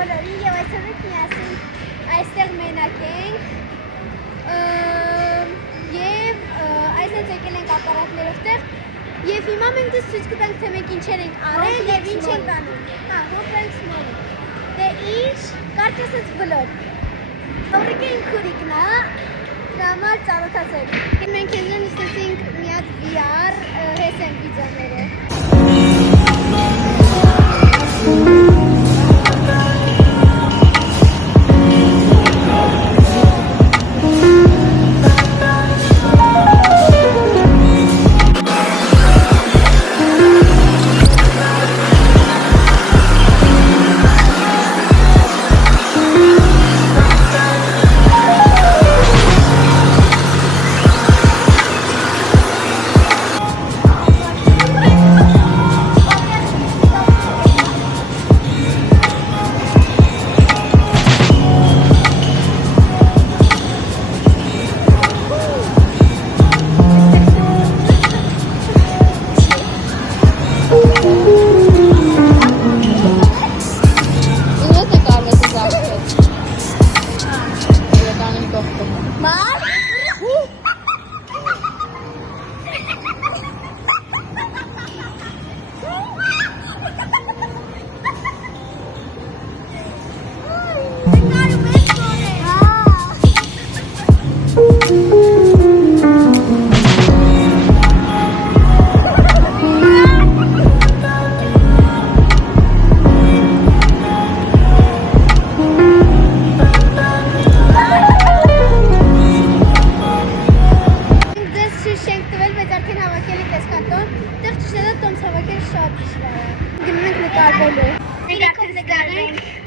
բոլորին եւ այսօր մենք միասին այստեղ մենակ ենք եւ այսպես եկել ենք ապարատներով տեղ եւ հիմա մենք դες ցույց կտանք թե մենք ինչեր ենք արել եւ ինչ ենք անում։ Հա, հոպրենքս մոռ։ Դե ինչ կարծես վլոգ։ Օրիկին քուրիկնա դրամա ծառոթացել։ Մենք ինձ նստեցինք մի հատ VR հեսեն վիդեոները։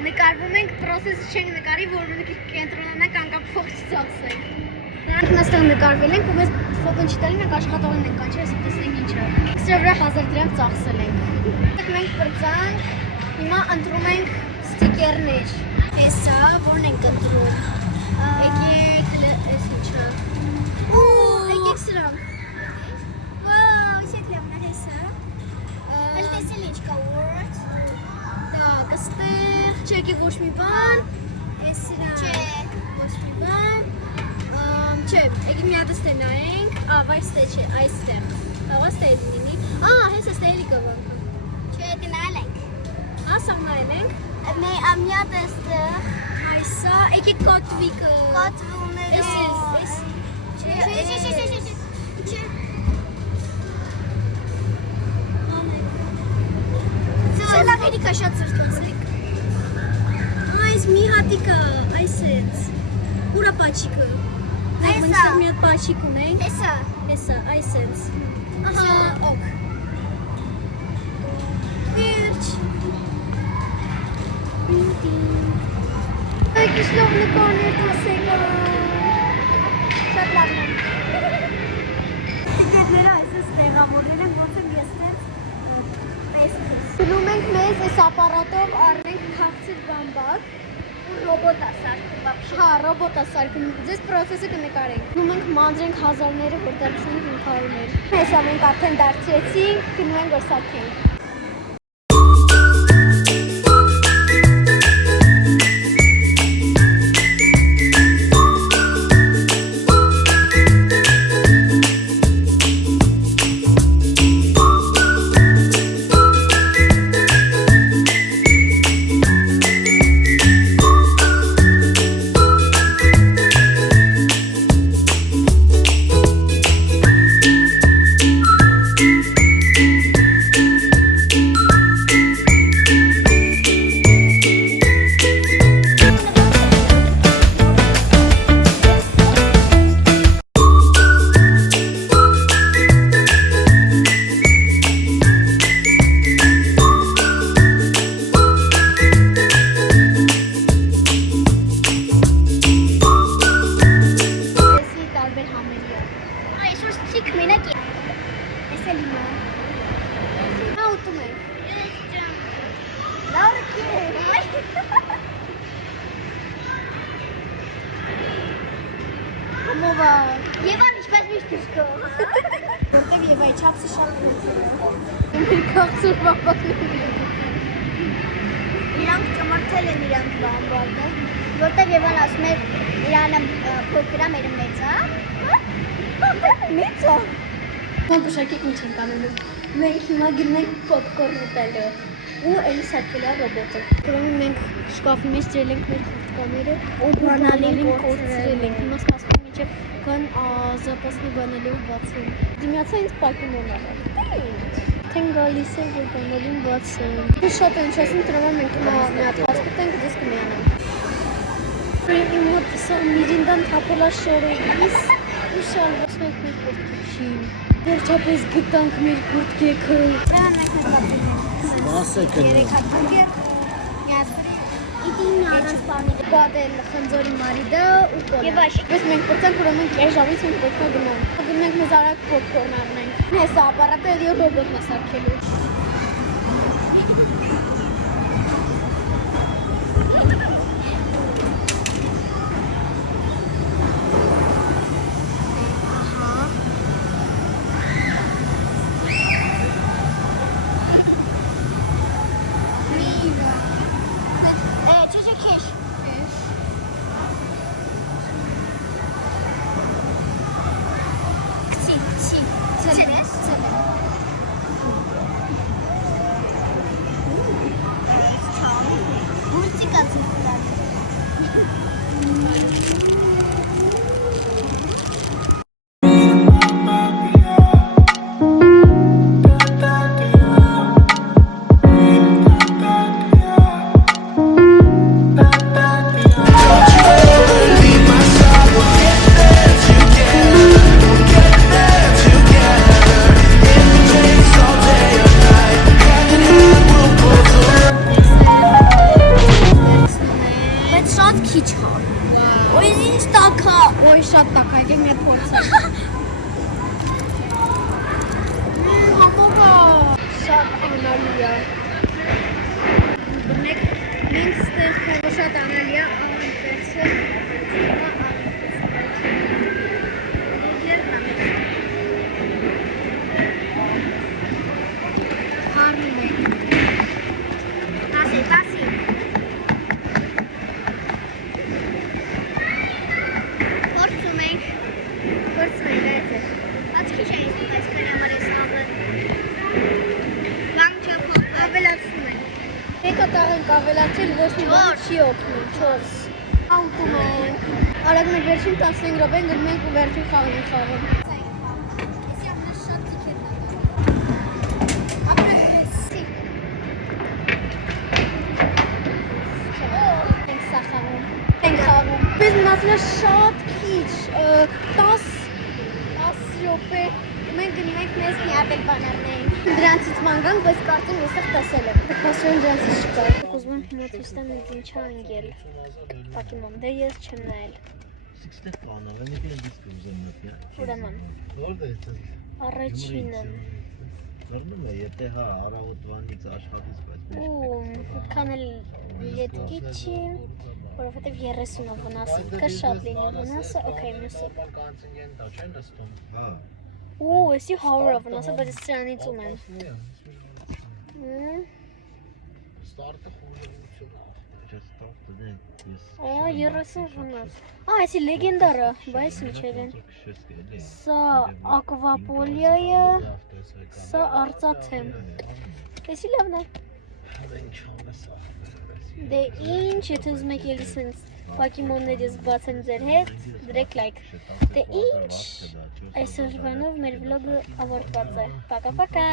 Նկարվում ենք պրոսեսը չենք նկարի, որ մենք կենտրոնանանք անկապ փող չծախսենք։ Նրանք այստեղ նկարվել ենք ու մեզ ֆոտոն չտալին ենք աշխատողին ենք կանչել, ասենք տեսնենք ինչ է։ Էքստրա վրա 1000 դրամ ծախսել ենք։ Մենք բրծանք, հիմա ընտրում ենք ստիկերներ։ Էսա, որն ենք ընտրում։ Եկեք, էս ինչա։ Եկեք սրանք։ Վաու, իշեք լավն է հեսա։ Հəl տեսել ինչ կա word։ Կստեղ, չեկի ոչ մի բան, ես սրան, ոչ մի բան, չէ, եկի մի ադս տե նայենք, վայստե չէ, այստեղ, վայստե է դինի, հես ես տե էլի կվանքը, չէ, դի նայել ենք, ասաղ նայել ենք, մի ադս տեղ, այսա, եկի կոտվիկը, կոտվումները, ես, չէ, Սելավերի կաշատ սրտոցլիկ Այս մի հատիկը, այս էց Ուրա պաչիկը Այսա մի հատ պաչիկ ունենք Հեսա Հեսա, այս էց Ահա, օք Վերջ Այգիշլով նկարներ դասեկա Շատ լավն եմ Տիկետները այս ես տեղամորներ են, ոնց եմ ես տենց Գնում ենք մեզ այս ապարատով առնենք քաղցր բամբակ ու ռոբոտ ասարկում Հա, ռոբոտ ասարկում, ձեզ պրոսեսը կնկարենք Գնում ենք մանձրենք հազարները, որ դարձնենք 500-ներ Հեսա մենք արդեն դարձրեցինք, գնում ենք որ սարքենք Եվան ինչպես միշտ դիսկո Որտև Եվայի չապսի շատ Մեր կաղցուր բապակներ իրանք ճմրթել են իրանք բամբարդը, որտեղ Եվան ասում է իրանը փոքր է, մերը մեծ է։ Մեծ է։ Բշակիկ ինչ ենք անելու։ Մենք հիմա գնենք պոպկորն ուտելու ու էլի սարքել է ռոբոտը։ Ուրեմն մենք շկաֆի մեջ դրել ենք մեր խորտկաները ու բանալին կորցրել ենք։ Հիմա սպասում մինչև կան զապասնի բանալի ու բացեն։ Դիմացա ինձ պակումոն աղա։ Թեն գալիս է, որ բանալին բացեն։ Շատ են չասում, տրամա մենք հիմա մի հատ հաց կտենք, դես կմիանանք։ Իմ մոտ սա Միրինդան թափելա շորերից ու շալվաց մենք մեր կորդքին։ Վերջապես գտանք մեր կորդքեքը։ Ուրեմն մենք Մասը կնո։ Իդին առաջ բանի Բադել խնձորի մարիդը ու կոլը։ Եվ այժմ։ Բայց մենք փորձենք ուրեմն կես ժամից մենք պետք է գնանք։ Գնանք մեզ արագ պոպկորն առնենք։ Հեսա ապարատը էլի ռոբոտն է սարքելու։ Ой, շատ տակա, եկեք մի հատ փորձենք։ Համոկա։ Շատ անալի է։ Մենք ստեղ քանի շատ անալի է, անպեցը։ Հարնում ենք։ Տասի։ Աչքի չէի ստուպես քանի համար ես աղը։ Լանգ չը փոփ։ Ավելացնում ենք։ Եկա տաղենք ավելացել, ոչ մի բան չի օգնում, 4։ Աուտում ենք։ Արագ մենք վերջին 15 րոպեն գնում ենք ու վերջին խաղն ենք խաղում։ Եսի ամենաշ շատ տիքեր Ենք սա խաղում։ Ենք խաղում։ Մեզ մնացել է շատ քիչ, 10 րոպե։ Մենք գնում ենք մեզ մի հատ էլ բան առնենք։ Դրանցից ման գանք, բայց կարծում եստեղ տեսել եմ։ Հասուն դրանցից չկա։ Ուզում եմ հիմա ցույց տամ ինձ ինչա անգել։ Պոկեմոն, դե ես չեմ նայել։ Ուրեմն։ Առաջինը։ Դառնում է, եթե հա առավոտվանից աշխատից բայց Քան էլ ետքի չի, որովհետև 30-ը վնասը, կա շատ լինի վնասը, օքեյ, մյուսի։ Հա։ Ու, էսի 100-ը վնասը, բայց ես սրանից ունեմ։ Ստարտը խոհերություն։ 30 վնաս։ Էսի լեգենդարը, բայց ինչեր են։ Սա ակվապոլիայը, սա արծաթեմ։ Էսի լավն է։ Դե ինչ, եթե ուզում եք ելի սենց պոկեմոններից բացեմ ձեր հետ, դրեք լայք։ Դե ինչ, այսօր բանով մեր վլոգը ավարտված է։ Պակա-պակա։